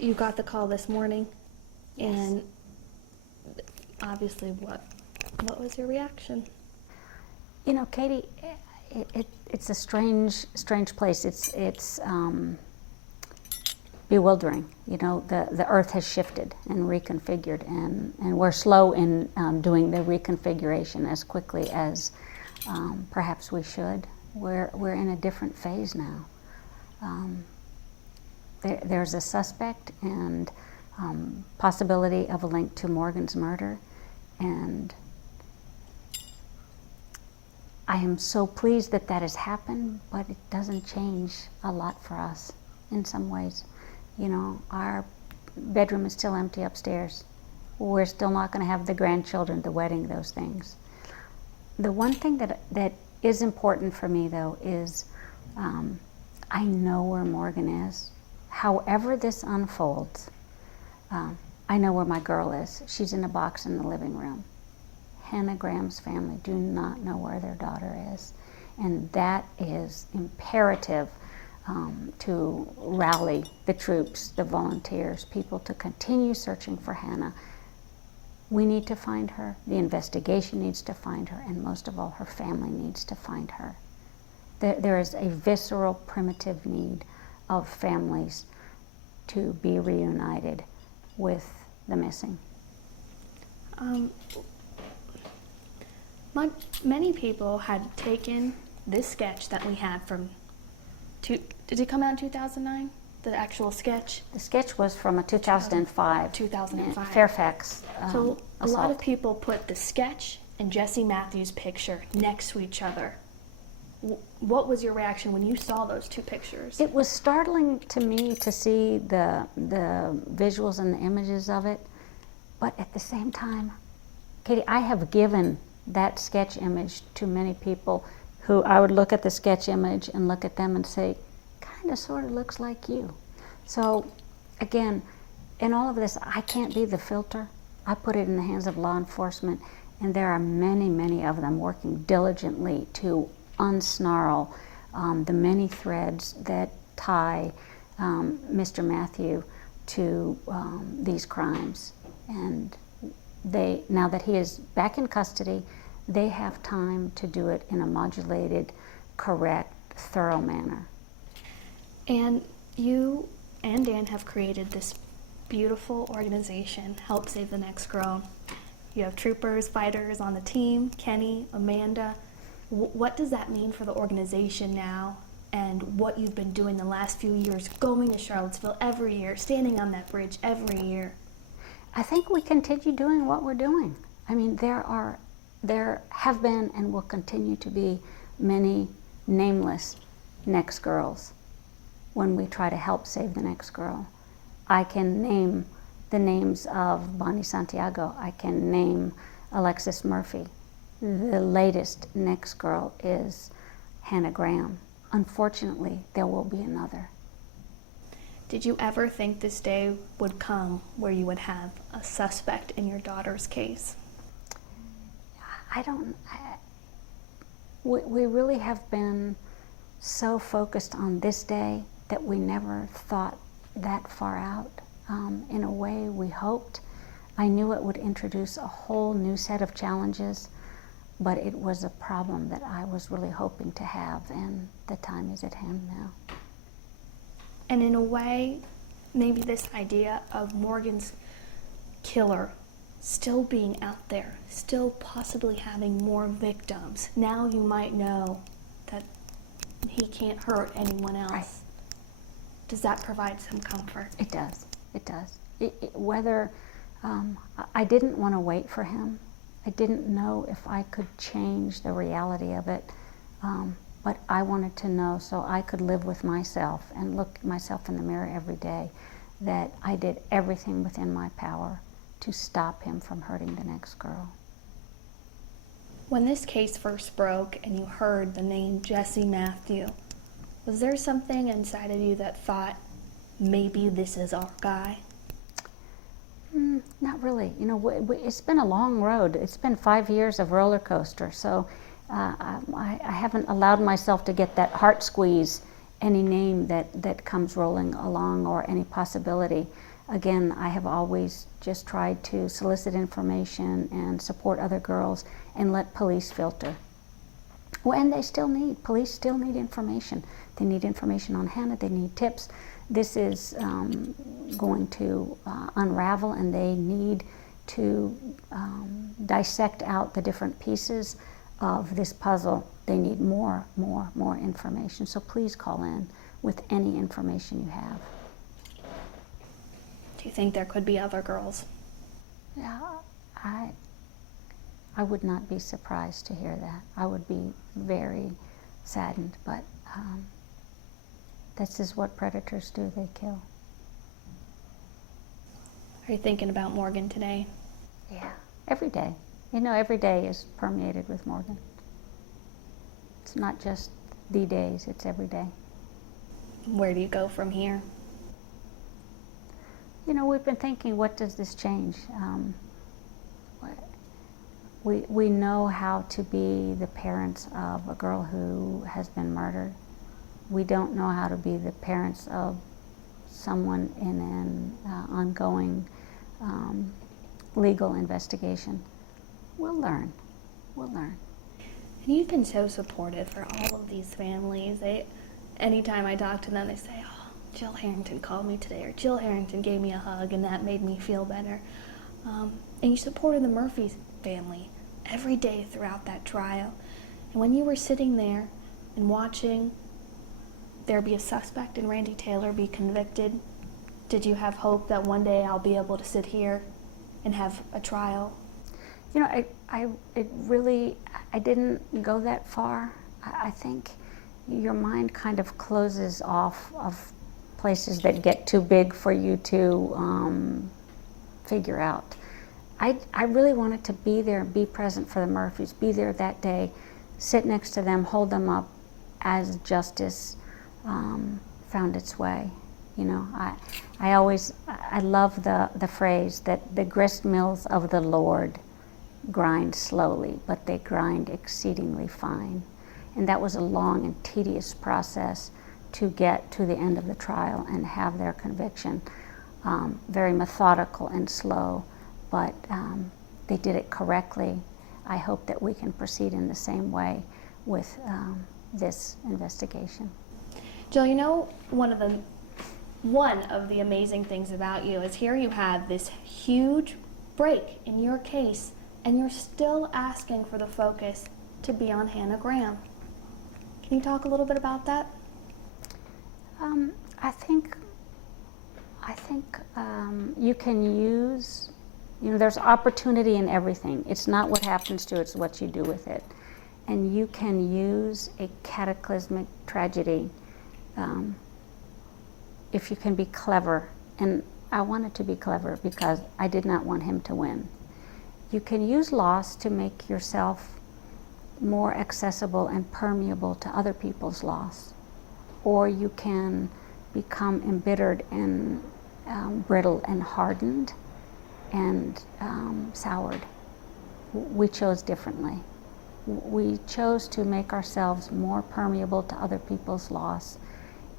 you got the call this morning, Yes. and obviously, what was your reaction? You know, Katie, it's a strange place. It's bewildering. You know, the earth has shifted and reconfigured, and we're slow in doing the reconfiguration as quickly as perhaps we should. We're in a different phase now. There's a suspect and possibility of a link to Morgan's murder, and I am so pleased that has happened, but it doesn't change a lot for us in some ways. You know, our bedroom is still empty upstairs. We're still not going to have the grandchildren, the wedding, those things. The one thing that is important for me, though, is I know where Morgan is. However this unfolds, I know where my girl is. She's in a box in the living room. Hannah Graham's family do not know where their daughter is. And that is imperative to rally the troops, the volunteers, people to continue searching for Hannah. We need to find her. The investigation needs to find her. And most of all, her family needs to find her. There is a visceral, primitive need of families to be reunited with the missing. Many people had taken this sketch that we had from, did it come out in 2009? The actual sketch? The sketch was from a 2005. 2005. Fairfax So a lot of assault. people put the sketch and Jesse Matthews' picture next to each other. What was your reaction when you saw those two pictures? It was startling to me to see the visuals and the images of it, but at the same time, Katie, I have given that sketch image to many people who I would look at the sketch image and look at them and say, kind of sort of looks like you. So again, in all of this, I can't be the filter. I put it in the hands of law enforcement, and there are many, many of them working diligently to unsnarl the many threads that tie Mr. Matthew to these crimes. And now that he is back in custody, they have time to do it in a modulated, correct, thorough manner. And you and Dan have created this beautiful organization, Help Save the Next Girl. You have troopers, fighters on the team, Kenny, Amanda. What does that mean for the organization now, and what you've been doing the last few years, going to Charlottesville every year, standing on that bridge every year? I think we continue doing what we're doing. I mean, there have been and will continue to be many nameless next girls when we try to help save the next girl. I can name the names of Bonnie Santiago. I can name Alexis Murphy. The latest next girl is Hannah Graham. Unfortunately, there will be another. Did you ever think this day would come where you would have a suspect in your daughter's case? We really have been so focused on this day that we never thought that far out. In a way, we hoped. I knew it would introduce a whole new set of challenges, but it was a problem that I was really hoping to have, and the time is at hand now. And in a way, maybe this idea of Morgan's killer still being out there, still possibly having more victims. Now you might know that he can't hurt anyone else. Right. Does that provide some comfort? It does. It does. I didn't want to wait for him. I didn't know if I could change the reality of it, but I wanted to know so I could live with myself and look myself in the mirror every day that I did everything within my power to stop him from hurting the next girl. When this case first broke and you heard the name Jesse Matthew, was there something inside of you that thought, maybe this is our guy? Not really. You know, it's been a long road. It's been 5 years of roller coaster, so I haven't allowed myself to get that heart squeeze any name that comes rolling along or any possibility. Again, I have always just tried to solicit information and support other girls and let police filter. Well, and police still need information. They need information on Hannah, they need tips. This is going to unravel, and they need to dissect out the different pieces of this puzzle. They need more information. So please call in with any information you have. Do you think there could be other girls? Yeah, I would not be surprised to hear that. I would be very saddened, but this is what predators do, they kill. Are you thinking about Morgan today? Yeah, every day. You know, every day is permeated with Morgan. It's not just the days, it's every day. Where do you go from here? You know, we've been thinking, what does this change? We know how to be the parents of a girl who has been murdered. We don't know how to be the parents of someone in an ongoing legal investigation. We'll learn. And you've been so supportive for all of these families. Anytime I talk to them, they say, "Oh, Gil Harrington called me today," or "Gil Harrington gave me a hug, and that made me feel better." And you supported the Murphy family every day throughout that trial. And when you were sitting there and watching there be a suspect and Randy Taylor be convicted, did you have hope that one day I'll be able to sit here and have a trial? You know, I didn't go that far. I think your mind kind of closes off of places that get too big for you to figure out. I really wanted to be there and be present for the Murphys, be there that day, sit next to them, hold them up as justice found its way. You know, I love the phrase that the grist mills of the Lord grind slowly, but they grind exceedingly fine. And that was a long and tedious process to get to the end of the trial and have their conviction. Very methodical and slow, but they did it correctly. I hope that we can proceed in the same way with this investigation. Jill, you know, one of the amazing things about you is here you have this huge break in your case, and you're still asking for the focus to be on Hannah Graham. Can you talk a little bit about that? I think you can use, you know, there's opportunity in everything. It's not what happens to it, it's what you do with it. And you can use a cataclysmic tragedy if you can be clever. And I wanted to be clever because I did not want him to win. You can use loss to make yourself more accessible and permeable to other people's loss. Or you can become embittered and brittle and hardened and soured. We chose differently. We chose to make ourselves more permeable to other people's loss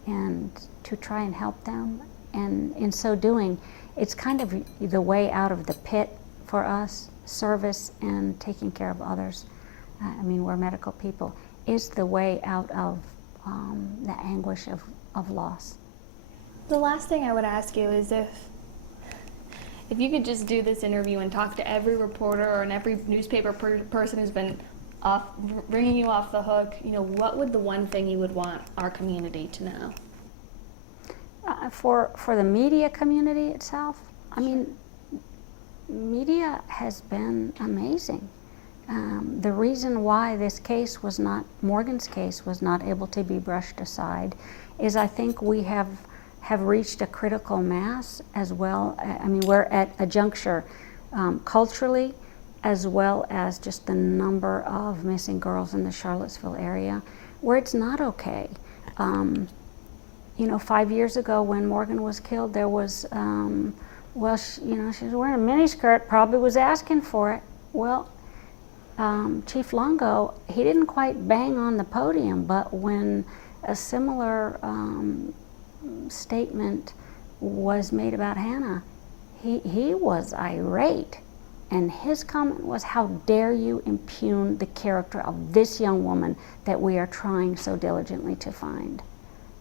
and to try and help them. And in so doing, it's kind of the way out of the pit for us. Service and taking care of others, I mean, we're medical people, is the way out of the anguish of loss. The last thing I would ask you is if you could just do this interview and talk to every reporter and every newspaper person who's been bringing you off the hook, you know, what would the one thing you would want our community to know? For the media community itself, I mean, media has been amazing. The reason why this case was not, Morgan's case was not able to be brushed aside is I think we have reached a critical mass as well. I mean, we're at a juncture culturally as well as just the number of missing girls in the Charlottesville area where it's not okay. You know, 5 years ago when Morgan was killed, there was, well, you know, she was wearing a miniskirt, probably was asking for it. Well, Chief Longo, he didn't quite bang on the podium, but when a similar statement was made about Hannah. He was irate, and his comment was, "How dare you impugn the character of this young woman that we are trying so diligently to find?"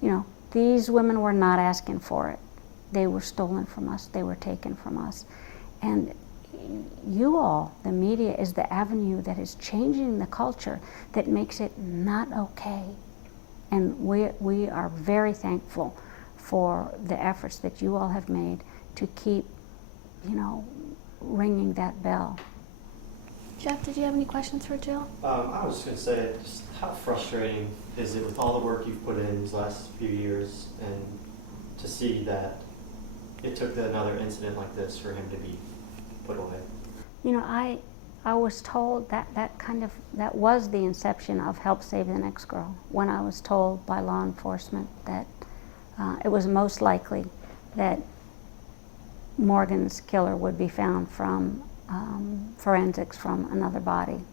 You know, these women were not asking for it. They were stolen from us. They were taken from us. And you all, the media, is the avenue that is changing the culture that makes it not okay. And we are very thankful for the efforts that you all have made to keep, you know, ringing that bell. Jeff, did you have any questions for Jill? I was just going to say, just how frustrating is it with all the work you've put in these last few years, and to see that it took another incident like this for him to be put away? You know, I was told that was the inception of Help Save the Next Girl, when I was told by law enforcement that it was most likely that Morgan's killer would be found from forensics from another body.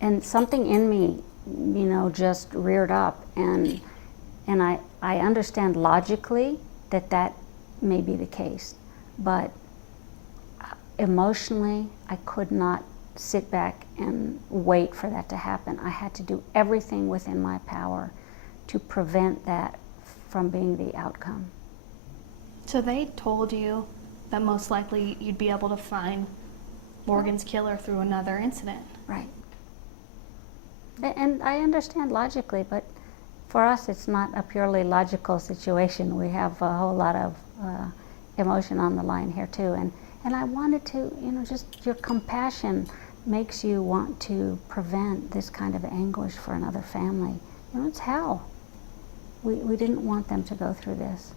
And something in me, you know, just reared up, and I understand logically that may be the case, but emotionally I could not sit back and wait for that to happen. I had to do everything within my power to prevent that from being the outcome. So they told you that most likely you'd be able to find Morgan's killer through another incident. Right. And I understand logically, but for us it's not a purely logical situation. We have a whole lot of emotion on the line here too. And I wanted to, you know, just your compassion makes you want to prevent this kind of anguish for another family. You know, it's hell. We didn't want them to go through this.